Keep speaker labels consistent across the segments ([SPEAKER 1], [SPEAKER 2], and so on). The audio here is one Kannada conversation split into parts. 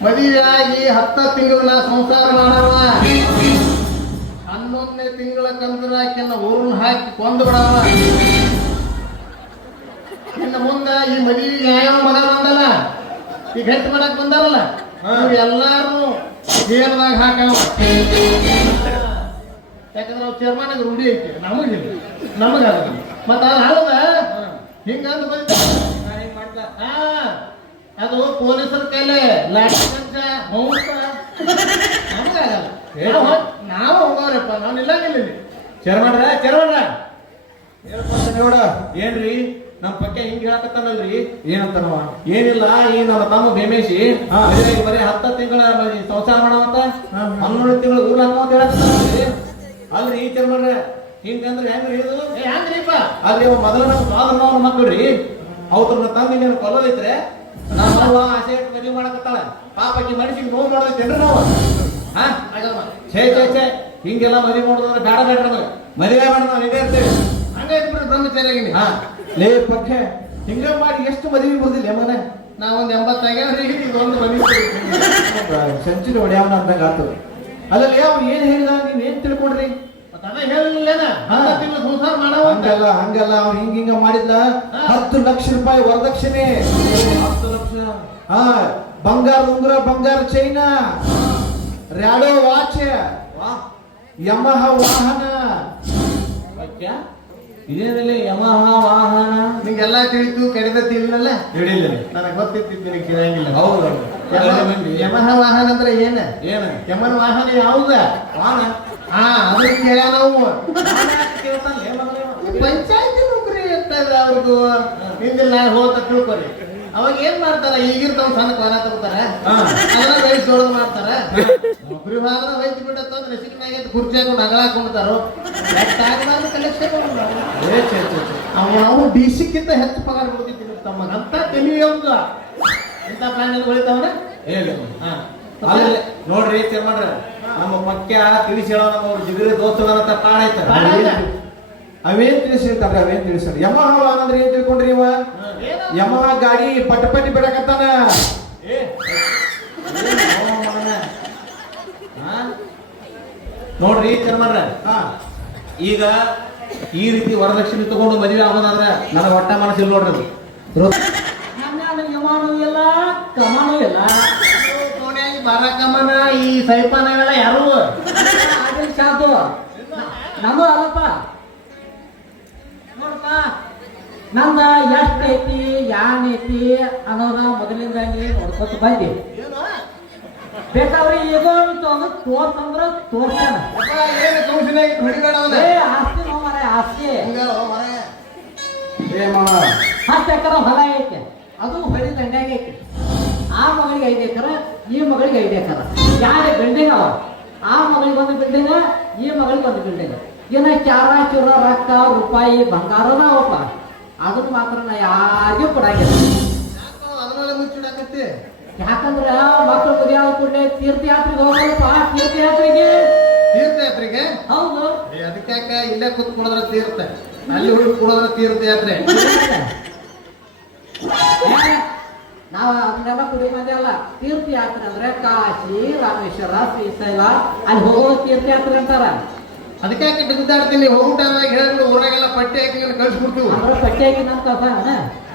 [SPEAKER 1] ಮದುವೆಯಾಗಿ ಹತ್ತ ತಿಂಗಳು ಸಂಸಾರ ಮಾಡವ ಹನ್ನೊಂದನೇ ತಿಂಗಳ ಕಂದ್ರ ಆಕೆನ್ನ ಊರನ್ನ ಹಾಕಿ ಕೊಂದು ಬಿಡವ ಇನ್ನು ಮುಂದ ಈ ಮದುವೆಗೆ ಯಾವ ಮಗ ಬಂದಲ್ಲ? ಈಗ ಹೆಟ್ ಮಾಡಕ್ ಬಂದಾರಲ್ಲ? ಎಲ್ಲಾರು ಚೇರ್ದಾಗ ಹಾಕವ. ಯಾಕಂದ್ರೆ ನಾವು ಚೇರ್ಮನ್ ರೂಢಿ ಐತಿ. ನಮಗಿಲ್ಲ ನಮಗ ಮತ್ತ ಅದು ಹೌದ ಹಿಂಗಂದು ಬಂದ ಹಾ. ಅದು ಪೊಲೀಸರ ಕೈಲೆ ಲಾಠಿ ಪಂಚ ಮೌಂಟ ನಮಗಾಗಲ್ಲ ನಾವು ಹೋಗ್- ನಾವು ಹೋಗೋರಪ್ಪ ನಾವು ನಿಲ್ಲಂಗಿಲ್ಲ ಇಲ್ಲಿ ಚೇರ್ಮನ್ರ ಚೇರ್ಮನ್ರ.
[SPEAKER 2] ನೋಡ
[SPEAKER 1] ಏನ್ರಿ? ನಮ್ ಪಕ್ಕೆ ಹಿಂಗ್ ಹೇಳಕತ್ತಾನಲ್ರಿ?
[SPEAKER 2] ಏನಂತಾನವ?
[SPEAKER 1] ಏನಿಲ್ಲ ಈ ನಮ್ಮ ತಮ್ಮ ಭೀಮೇಶಿ ಬರೀ ಹತ್ತ ತಿಂಗಳ ಸಂಸಾರ ಮಾಡವಂತ. ಹನ್ನೊಂದು ತಿಂಗಳು ಊರ್ ಹಾಕುವಂತ ಹೇಳಕತ್ತಾನಲ್ರಿ. ಅಲ್ರಿ ಈ ಚರ್ಮನ್ರ ಹಿಂಗಂದ್ರೆ ಹೆಂಗ್ರಿ ಇದು? ಹೆಂಗ್ರಿಪ್ಪ. ಅಲ್ರಿ ಮೊದಲ ನಮ್ಮ ಸ್ವಾದರ್ನವ್ರ ಮಕ್ಕಳ್ರಿ. ಅವ್ರನ್ನ ತಂದು ನೀನು ಕೊಲ್ಲೋದೈತ್ರೆ? ನಮ್ಮ ಆಸೆ ಇಟ್ಟು ಮದುವೆ ಮಾಡಕತ್ತಾಳ. ಪಾಪಕ್ಕೆ ಮನುಷ್ಯಗೆ ನೋವು ನಾವು. ಹಾ? ಛೇ ಛೇ ಛೇ. ಹಿಂಗೆಲ್ಲ ಮದುವೆ ಮಾಡೋದಂದ್ರೆ ಬೇಡ ಬೇಡ ನಮಗೆ ಮದುವೆ ನಾವು ಇದೇ ಇರ್ತೇವೆ. ಹಾ.
[SPEAKER 2] ಲೇ ಪಕ್ಕೆ ಹಿಂಗ ಮಾಡಿ ಎಷ್ಟು ಮದುವೆ ಬರುದಿಲ್ಲ ಮನೆ
[SPEAKER 1] ನಾವೊಂದು ಎಂಬತ್ತಾಗ್ಯಾವ್ರಿ ಒಂದು ಮದುವೆ
[SPEAKER 2] ಸೆಂಚುರಿ ಹೊಡ್ಯಾವನ ಅಂದಂಗ ಆತು. ಅಲ್ಲಲ್ಲಿ ಅವ್ನು ಏನ್ ಹೇಳಿದ? ನೀನ್ ಏನ್ ತಿಳ್ಕೊಂಡ್ರಿ?
[SPEAKER 1] ಸಂಸಾರ ಮಾಡವ
[SPEAKER 2] ಹಂಗಲ್ಲ ಹಂಗಲ್ಲ. ಅವ್ನು ಹಿಂಗ ಹಿಂಗ ಮಾಡಿದ್ಲ. ಹತ್ತು ಲಕ್ಷ ರೂಪಾಯಿ ವರದಕ್ಷಿಣೆ. ಹಾ ಬಂಗಾರ ಉಂಗುರ ಬಂಗಾರ ಚೈನಾ ರ್ಯಾಡೋ ವಾಚ್
[SPEAKER 1] ವಾ
[SPEAKER 2] ಯಮಹ ವಾಹನ.
[SPEAKER 1] ಇದೇನಲ್ಲ ಯಮಹ ವಾಹನ? ನಿಂಗೆಲ್ಲ ತಿಳಿತು ಕಡಿದ ತಿಳಿನಲ್ಲ
[SPEAKER 2] ಹೇಳಿಲ್ಲ
[SPEAKER 1] ನನಗೆ ಗೊತ್ತಿತ್ತು ನಿನಗೆ ತಿಳಿಯಂಗಿಲ್ಲ.
[SPEAKER 2] ಹೌದು.
[SPEAKER 1] ಯಮಹ ವಾಹನ ಅಂದ್ರೆ ಏನ?
[SPEAKER 2] ಏನ?
[SPEAKER 1] ಯಮನ ವಾಹನ ಯಾವ್ದ?
[SPEAKER 2] ವಾಹನ?
[SPEAKER 1] ಹಾ ಅದನ್ನ ಕೇಳ ನಾವು. ಪಂಚಾಯತಿ ನೌಕರಿ ಇರ್ತದ ಅವ್ರದ್ದು ನಿಂದಿಲ್ಲ ಹೋತ ತಿಳ್ಕೊರಿ ಅವಾಗ ಏನ್ ಮಾಡ್ತಾರ? ಈಗಿರ್ತಾವ ಸಣ್ಣ ಕೊನ ತಗೋತಾರ
[SPEAKER 2] ಹಾ.
[SPEAKER 1] ಅದನ್ನ ದೊಡ್ಡದು ಮಾಡ್ತಾರ. ನೌಕರಿ ಭಾಗ ವಯಸ್ಸು ಬಿಟ್ಟಂದ್ರೆ ಎದ್ದು ಕುರ್ಚಿ ಹಾಕೊಂಡು ಅಗಳ ಹಾಕೊಂಡ್ತಾರೋ ಕಲೆಕ್ಷನ್ ಅವ ಡಿ ಸಿಕ್ಕಿಂತ ಹೆಚ್ಚು ಪಗಾರ ಕೊಡ್ತಿದ್ದೀನಿ ತಮ್ಮ. ಅಂತ ತಿಳಿಯೋಂಗ ಇಂಥ ಪ್ಲಾನ್ ಬೆಳಿತಾವ್ರ
[SPEAKER 2] ಹೇಳಿ ನೋಡ್ರಿ ಮಾಡ್ರ ನಮ್ಮ ಪಕ್ಕ ತಿಳಿಸಿ ಹೇಳೋ ನಮ್ಮ ಅವ್ರ
[SPEAKER 1] ದೋಸ್ತ ಐತ.
[SPEAKER 2] ಅವೇನ್ ತಿಳಿಸಿರ್ತಾರ ಅವೇನ್ ತಿಳಿಸ್ತಾರ ಯಮಹ ವಾಹನ ಅಂದ್ರೆ ಏನ್ ತಿಳ್ಕೊಂಡ್ರಿ ಇವ?
[SPEAKER 1] ಏನು?
[SPEAKER 2] ಯಮಹ ಗಾಡಿ ಪಟ ಪಟಿ ಬಿಡಕತ್ತಾನ
[SPEAKER 1] ನೋಡ್ರಿ ಚರ್ಮರ
[SPEAKER 2] ಹಾ.
[SPEAKER 1] ಈಗ ಈ ರೀತಿ ವರದಕ್ಷಿಣೆ ತಗೊಂಡು ಮದುವೆ ಆಗೋದಾದ್ರೆ ನನ್ನ ಹೊಟ್ಟ ಮನಸ್ಸಿಲ್ಲ ನೋಡ್ರಿ ಅದು.
[SPEAKER 3] ಯಮಾನು ಕಮಾನು
[SPEAKER 1] ಬಾರಕಮ್ಮನ ಈ ಸೈಪಾನ ಯಾರು?
[SPEAKER 3] ಶಾದು ನಮ್ಮ ಅಲ್ಲಪ್ಪ. ನಂದ ಎಷ್ಟೈತಿ ಯಾನೈತಿ ಅನ್ನೋದ ಮೊದಲಿಂದಾಗಿ ನೋಡ್ಕೊತ ಬಂದಿ. ಬೇಕಾದ್ರೆ ಏನೋ ಒಂದು ತೋರ್ಸಂದ್ರ ತೋರ್ಸ್ಯಾನ. ಏ ಆಸ್ತಿ ನೋ ಮರ ಹತ್ತು ಎಕರೆ ಹೊಲ ಐತೆ. ಅದು ಹೊಳಿ ದಂಡ್ಯಾಗ ಐತಿ. ಆ ಮಗಳಿಗೆ ಐದು ಎಕರೆ ಈ ಮಗಳಿಗೆ ಐದು ಎಕರೆ. ಯಾರೇ ಬಿಲ್ಡಿಂಗ್ ಅವ? ಆ ಮಗಳಿಗೆ ಒಂದು ಬಿಲ್ಡಿಂಗ್ ಈ ಮಗಳಿಗೆ ಒಂದು ಬಿಲ್ಡಿಂಗ್ ಇನ್ನ ಚಾರ ಚೂರ ರೊಕ್ಕ ರೂಪಾಯಿ ಬಂಗಾರನ ಅವಪ್ಪ ಅದನ್ನ ಮಾತ್ರ ನಾ ಯಾರಿಗೂ ಕೊಡಂಗಿಲ್ಲ.
[SPEAKER 1] ಅದ್ರೊಳಗೆ ಯಾಕಂದ್ರ
[SPEAKER 3] ಯಾಕಂದ್ರೆ ಮಕ್ಕಳು ಕುದಿಯಾದ ಕೂಡಲೇ ತೀರ್ಥಯಾತ್ರೆಗೆ ಹೋಗಲ್ಲಪ್ಪ ತೀರ್ಥಯಾತ್ರೆಗೆ.
[SPEAKER 1] ತೀರ್ಥಯಾತ್ರೆಗೆ?
[SPEAKER 3] ಹೌದು.
[SPEAKER 1] ಅದಕ್ಕೆ ಯಾಕೆ ಇಲ್ಲೇ ಕೂತ್ ಕುಡಿದ್ರೆ ತೀರ್ಥ? ಅಲ್ಲಿ ಹುಡುಗಿ ಕುಡಿದ್ರೆ
[SPEAKER 3] ತೀರ್ಥಯಾತ್ರೆ? ನಾವು ಅದನ್ನೆಲ್ಲ ಕುಡಿ ಮಂದಿ ಅಲ್ಲ. ತೀರ್ಥಯಾತ್ರೆ ಅಂದ್ರೆ ಕಾಶಿ ರಾಮೇಶ್ವರ ಶ್ರೀಶೈಲ ಅಲ್ಲಿ ಹೋಗೋ ತೀರ್ಥಯಾತ್ರೆ ಅಂತಾರ.
[SPEAKER 1] ಅದಕ್ಯಾಕೆ ಬಿದ್ದಾಡ್ತೀನಿ ಹೋಗೋ ಟೈಮ್ನಾಗ ಹೇಳ್ಬಿಡು ಊರಾಗೆಲ್ಲ ಪಟ್ಟಿ ಹಾಕಿ ನೀನು ಕಳ್ಸಿಬಿಡ್ತೀವಿ
[SPEAKER 3] ಅಂದ್ರೆ ಪಟ್ಟಿ ಹಾಕಿ ನಮ್ಮ ಕಪ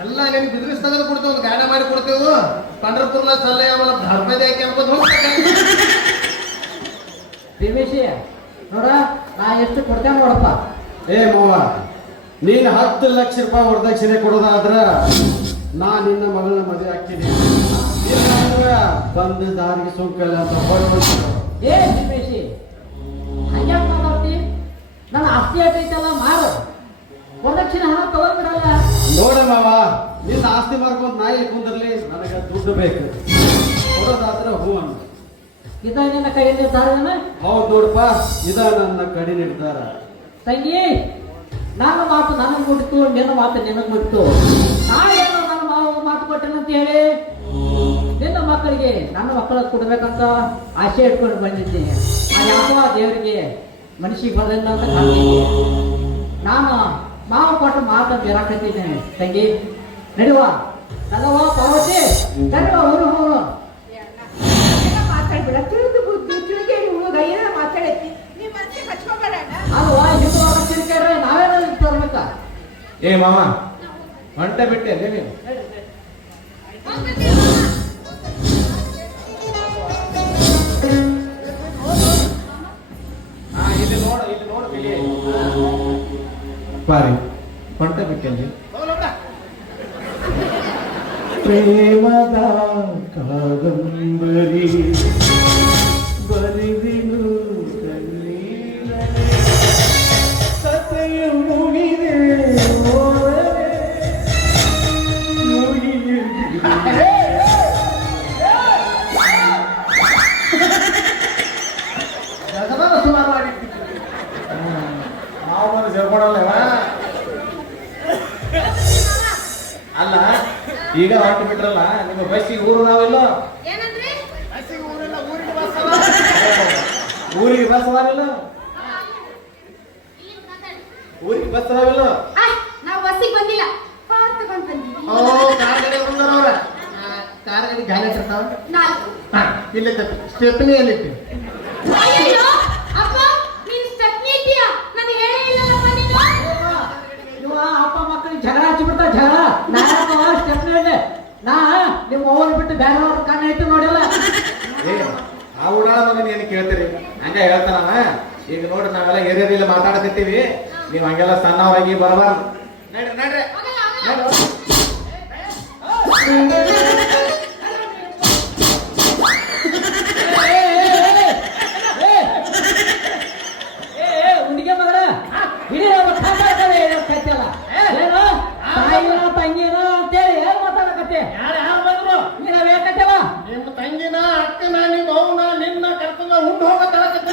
[SPEAKER 1] ಎಲ್ಲ ನಿನ್ ಬಿಸ್ನೆಸ್ ತೆಗೆದು ಕೊಡ್ತೇವೆ ಒಂದು ಗಾಡಿ ಮಾಡಿ ಕೊಡ್ತೇವೆ. ಪಂಡ್ರಪುರ್ನ ಸಲ್ಲೆ ಆಮೇಲೆ ಧರ್ಮದ ಹಾಕಿ
[SPEAKER 3] ಭೀಮೇಶಿ ನೋಡ ನಾ ಎಷ್ಟು ಕೊಡ್ತೇನೆ ನೋಡಪ್ಪ.
[SPEAKER 2] ಏ ಮಾವ ನೀನು ಹತ್ತು ಲಕ್ಷ ರೂಪಾಯಿ ವರದಕ್ಷಿಣೆ ಕೊಡೋದಾದ್ರ ನಾ ನಿನ್ನ ಮಗಳನ್ನ ಮದುವೆ ಹಾಕ್ತೀನಿ ಬಂದ ದಾರಿಗೆ ಸೋಂಕಲ್ಲ ಅಂತ.
[SPEAKER 3] ಏ ಆಸ್ತಿ ಐತೈತಲ್ಲ ಮಾರು. ವರದಕ್ಷಿಣೆ ಹಣ ತಗೊಂಡ್ಬಿಡಲ್ಲ.
[SPEAKER 2] ನೋಡ ಮಾವ ನಿನ್ನ ಆಸ್ತಿ ಮಾರ್ಕೊಂಡು ನಾಯಿ ಇಲ್ಲಿ ಕುಂದಿರ್ಲಿ ನನಗೆ ದುಡ್ಡು ಬೇಕು. ಕೊಡೋದಾದ್ರೆ ಹೂ ಅಂತ
[SPEAKER 3] ಇದ ನಿನ್ನ ಕೈಯಲ್ಲಿ ನಿರ್ಧಾರನ
[SPEAKER 2] ಹೌದು ನೋಡಪ್ಪ ಇದ ನನ್ನ ಕಡಿ ನಿರ್ಧಾರ.
[SPEAKER 3] ತಂಗಿ ನನ್ನ ಮಾತು ನನಗೆ ಮುಟ್ತು ನಿನ್ನ ಮಾತು ನಿನಗೆ ಮುಟ್ಟಿತು ನಾ ಏನೋ ನನ್ನ ಮಾವ ಮಾತು ಕೊಟ್ಟೆನಂತ ಹೇಳಿ ನಿನ್ನ ಮಕ್ಕಳಿಗೆ ನನ್ನ ಮಕ್ಕಳ ಕೊಡ್ಬೇಕಂತ ಆಸೆ ಇಟ್ಕೊಂಡು ಬಂದಿದ್ದೀನಿ. ಆ ಯಾವ ದೇವರಿಗೆ ಮನಸ್ಸಿಗೆ ಬರಲಿಲ್ಲ ಅಂತ ನಾನು ಮಾವ ಕೊಟ್ಟು ಮಾತು ಬೇರಾಕತ್ತಿದ್ದೇನೆ ತಂಗಿ ನಡುವ ನಲವ ಪಾವತಿ ನಡುವ ಊರು ಹೋಗು
[SPEAKER 4] ಬಿಡ ತಿಳಿದು ಬುದ್ಧಿ ತಿಳಿಗೆ ಹುಡುಗ ಏನ ಮಾತಾಡೈತಿ ನೀ ಹಚ್ಕೋಬೇಡ
[SPEAKER 3] ಅಲ್ವಾ ತರ್ಬೇಕ.
[SPEAKER 1] ಏ ಮಾವ ಹೊಂಟ ಬಿಟ್ಟೆ ಅಲ್ಲೇ ಇಲ್ಲಿ ನೋಡು ಬಿಳಿ ಬಾರಿ ಹೊಂಟ ಬಿಟ್ಟೆ ಬಂದು ಅಲ್ಲ ಈಗ ಹೊರಟು ಬಿಟ್ರಲ್ಲ ನಿಮ್ಮ ಬಸ್ಸಿಗೆ ಊರು ನಾವಿಲ್ಲ
[SPEAKER 4] ಏನಂದ್ರೆ?
[SPEAKER 1] ಊರಿಗೆ ಬಸ್ ಅದಾವಿಲ್ಲ ಊರಿಗೆ ಬಸ್ ಅದಾವಿಲ್ಲ
[SPEAKER 4] ನಾವು ಬಸ್ಸಿಗೆ ಬಂದಿಲ್ಲ. ಕಾರ್ ತಗೊಂಡ್ ಬಂದಿವಿ.
[SPEAKER 1] ಓ ಕಾರ್ ಗಾಡಿ ಬಂದಾರ ಅವ್ರ ಕಾರ್ ಗಾಡಿ ಗಾಲಿ ಇರ್ತಾವ?
[SPEAKER 4] ನಾಲ್ಕು.
[SPEAKER 1] ಇಲ್ಲೇ ಸ್ಟೆಪ್ನಿ ಎಲ್ಲಿಟ್ಟು
[SPEAKER 4] ಅಯ್ಯಯ್ಯೋ, ಅಪ್ಪ ನೀನ್ ಸ್ಟೆಪ್ನಿ ಇದ್ದೀಯಾ ನನಗೆ ಹೇಳೇ ಇಲ್ಲಲ್ಲಪ್ಪ ನೀನು
[SPEAKER 3] ಇವ ಅಪ್ಪ ಮಕ್ಕಳಿಗೆ ಜಗಳ ಹಚ್ಚಿಬಿಡ್ತಾ ಜಗಳ ನಾನು ಸ್ಟೆಪ್ ಇದೆ ನಾ ನಿಮ್ಮ ಅವ್ವನ್ ಬಿಟ್ಟು ಬೇರೆ ಅವ್ರ ಕಣ್ಣ ಇಟ್ಟು ನೋಡಿಲ್ಲ
[SPEAKER 1] ಏ ಆ ಉಡಾಳ ಮಗನ ಏನು ಕೇಳ್ತೀರಿ ಹಂಗ ಹೇಳ್ತಾನವ ಈಗ ನೋಡ್ರಿ ನಾವೆಲ್ಲ ಹಿರಿಯರಿಲ್ಲ ಮಾತಾಡಕತ್ತೀವಿ ನೀವು ಹಂಗೆಲ್ಲ ಸಣ್ಣವರಾಗಿ ಬರಬಾರ್ದು ನಡ್ರಿ ನಡ್ರಿ
[SPEAKER 4] ಹೋಗಲ್ಲ, ಹೋಗಲ್ಲ.
[SPEAKER 1] ನಡ್ರಿ.
[SPEAKER 3] ಹುಡುಗಿ ಮಗಳ ಇಡೀ ನಮ್ಮ ಕಾಕಾಡ್ತಾರೆ ಕತ್ತಿಲ್ಲ ಏನು ತಾಯಿನ ತಂಗಿನ ಅಂತೇಳಿ ಏನ್ ಮಾತಾಡಕತ್ತೆ
[SPEAKER 1] ಯಾರು ಯಾರು ಬಂದ್ರು
[SPEAKER 3] ನೀನ ಬೇಕತ್ತವ
[SPEAKER 1] ನಿಮ್ಮ ತಂಗಿನ ಅಕ್ಕನ ನಿಮ್ಮ ಅವನ ನಿನ್ನ ಕರ್ತನ ಉಂಡು ಹೋಗತ್ತಳಕತ್ತಿ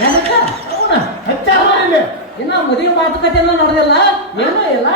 [SPEAKER 3] ಏನಕ್ಕ
[SPEAKER 1] ಅವನ ಹಚ್ಚಾರ ಇಲ್ಲಿ
[SPEAKER 3] ಇನ್ನ ಮದುವೆ ಮಾತುಕತೆ ಎಲ್ಲ ನಡೆದಿಲ್ಲ ಏನೂ ಮಾತಾಡ್ತಿ